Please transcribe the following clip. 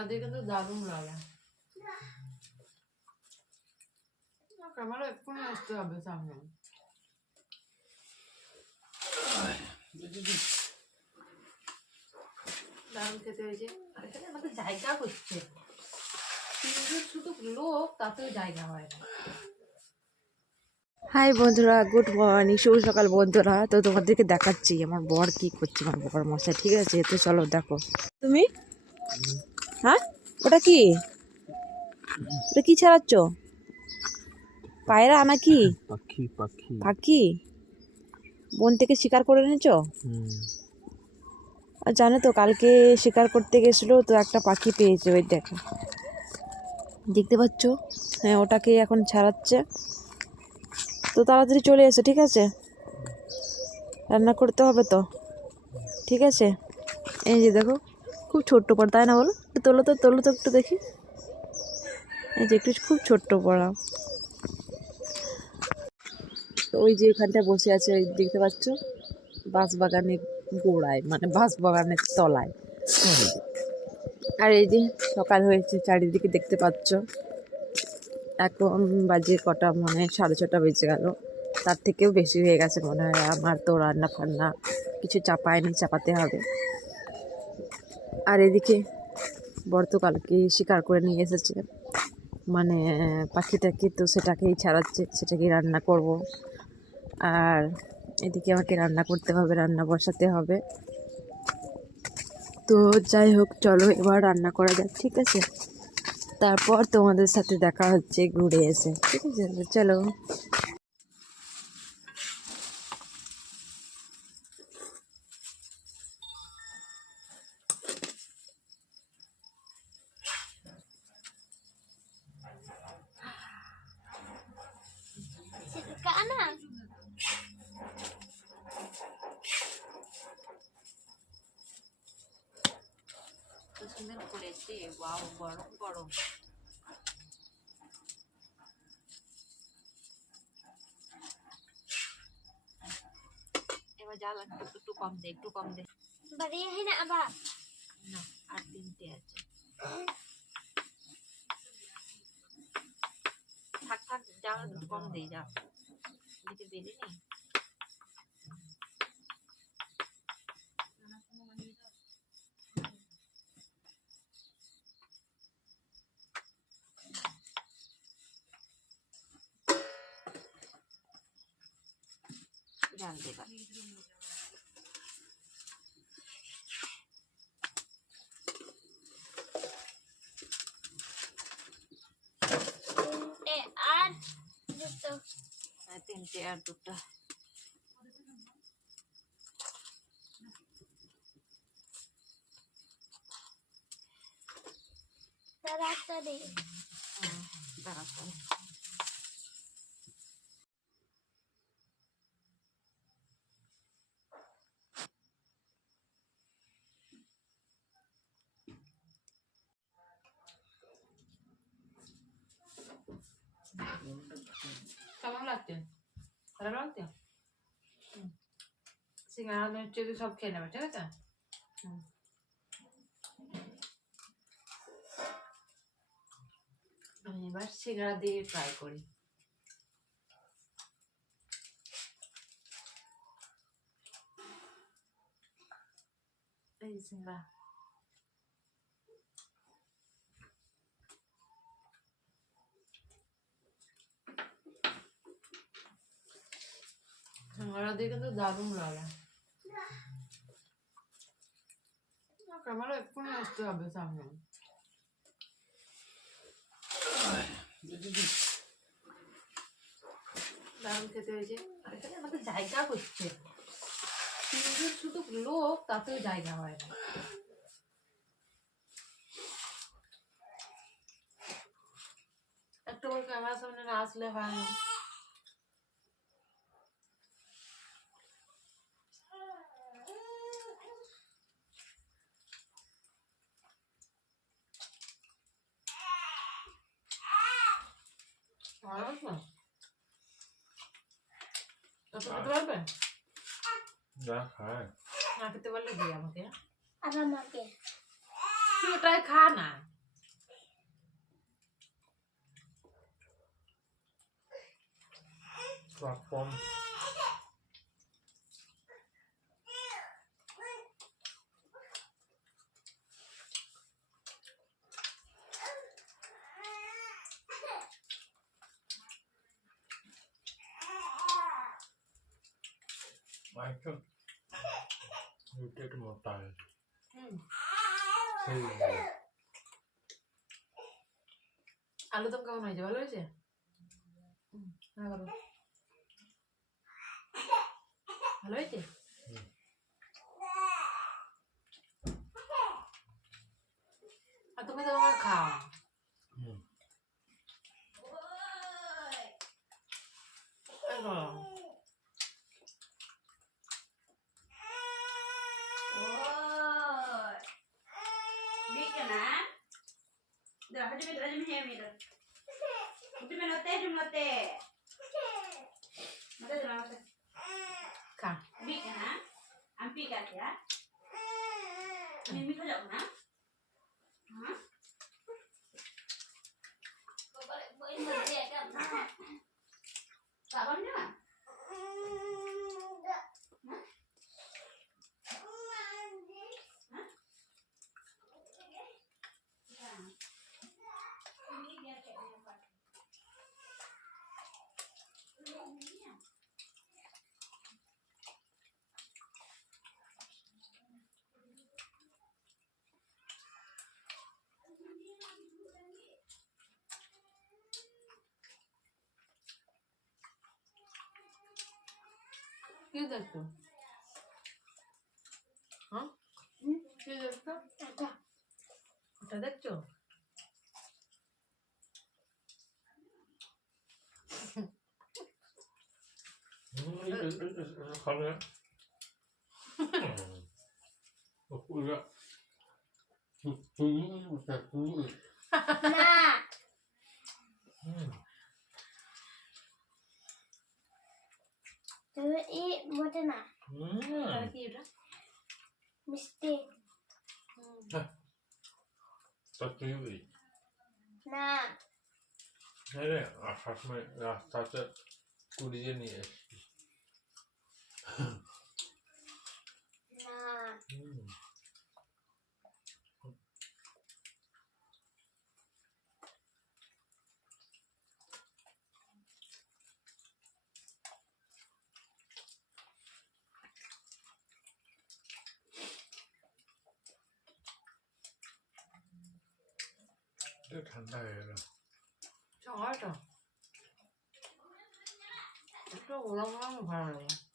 Camera দিয়ে কিন্তু দারুণ লাগে। ক্যামেরা এক্ষুনি আসতে হবে সামনে। দারুণ খেতে হয়েছে। আর এখানে আমাদের জায়গা হচ্ছে, তিনজন শুধু লোক, তাতেও জায়গা হয় না। হাই বন্ধুরা, গুড মর্নিং, শুভ সকাল বন্ধুরা। তো তোমাদেরকে দেখাচ্ছি আমার বর কি করছে, আমার বর মশাই। ঠিক আছে, তো চলো দেখো। তুমি হ্যাঁ, ওটা কি, ওটা কি ছাড়াচ্ছ? পায়রা নাকি? পাখি পাখি পাখি বন থেকে শিকার করে এনেছো? আর জানো তো, কালকে শিকার করতে গেছিলো তো একটা পাখি পেয়েছে, ওই দেখো, দেখতে পাচ্ছ? হ্যাঁ, ওটাকে এখন ছাড়াচ্ছে। তো তাড়াতাড়ি চলে এসো, ঠিক আছে? রান্না করতে হবে তো, ঠিক আছে? এই যে দেখো, খুব ছোট্ট পড়া, তাই না বলো? একটু তোলো তো, তোলো তো একটু দেখি। এই যে একটু খুব ছোট্ট পড়া। তো ওই যে ওখানটা বসে আছে, ওই দেখতে পাচ্ছ, বাঁশবাগানের গোড়ায়, মানে বাঁশবাগানের তলায়। আর এই যে সকাল হয়েছে, চারিদিকে দেখতে পাচ্ছ। এখন বাজে কটা, মনে হয় 6:30 বেজে গেল, তার থেকেও বেশি হয়ে গেছে মনে হয়। আমার তো রান্না ফান্না কিছু চাপায়নি, চাপাতে হবে। আর এদিকে বর্তকালকে শিকার করে নিয়ে এসেছে, মানে পাখিটাকে, তো সেটাকেই ছাড়াচ্ছে, সেটাকেই রান্না করব। আর এদিকে আমাকে রান্না করতে হবে, রান্না বসাতে হবে। তো যাই হোক, চলো এবার রান্না করা যাক, ঠিক আছে? তারপর তোমাদের সাথে দেখা হচ্ছে ঘুরে এসে, ঠিক আছে? চলো। সুন্দর করেছে, ওয়াও, গরম গরম। এবার যা লাগবে একটু কম দে, একটু কম দে। বাড়ি হয় না আবার না, আর 3টে আছে। থাক থাক, যা কম দে, যা দিতে বেলে নি। ডাল দেবা। আর দুটো, 3টে আর 2টা। তাড়াতাড়ি তাড়াতাড়ি। কেমন লাগছে? ভালো লাগছে? সিঙ্গারা মিষ্টি সব খেয়ে নেবে, ঠিক আছে? আমি এবার সিঙ্গারা দিয়ে ট্রাই করি। এই সিঙ্গারা সিঙ্গারা দিয়ে কিন্তু দারুণ লাগে। ক্যামেরা এক্ষুনি আসতে হবে সামনে। দারুণ খেতে হয়েছে। আর এখানে আমাদের জায়গা হচ্ছে, তিনজন শুধু লোক, তাতেও জায়গা হয় না। একটু ওই ক্যামেরার সামনে না আসলে হয় না। খেতে পারবে যা খায় না, খেতে পারলে দিয়ে আমাকে। আর আমাকে তুই ওটাই খা না। প্ল্যাটফর্ম একদম রুটি একটু মোটা সেই আলুদম কেমন হয়েছে, ভালো হয়েছে? হ্যাঁ ভালো, ভালো হয়েছে। আর তুমি তো আমার খাও। খা। কি দেখছো? হ্যাঁ, কি দেখছো? ওটা দেখছো? খাবে পুরো না তুমি এই মোটে না তাহলে কি এটা? মিষ্টি তুই না রে আসার সময় রাস্তাতে কুড়িয়ে নিয়ে এসছি না ঠান্ডা হয়ে গেল চাটা একটু গরম গরম ভালো লাগে।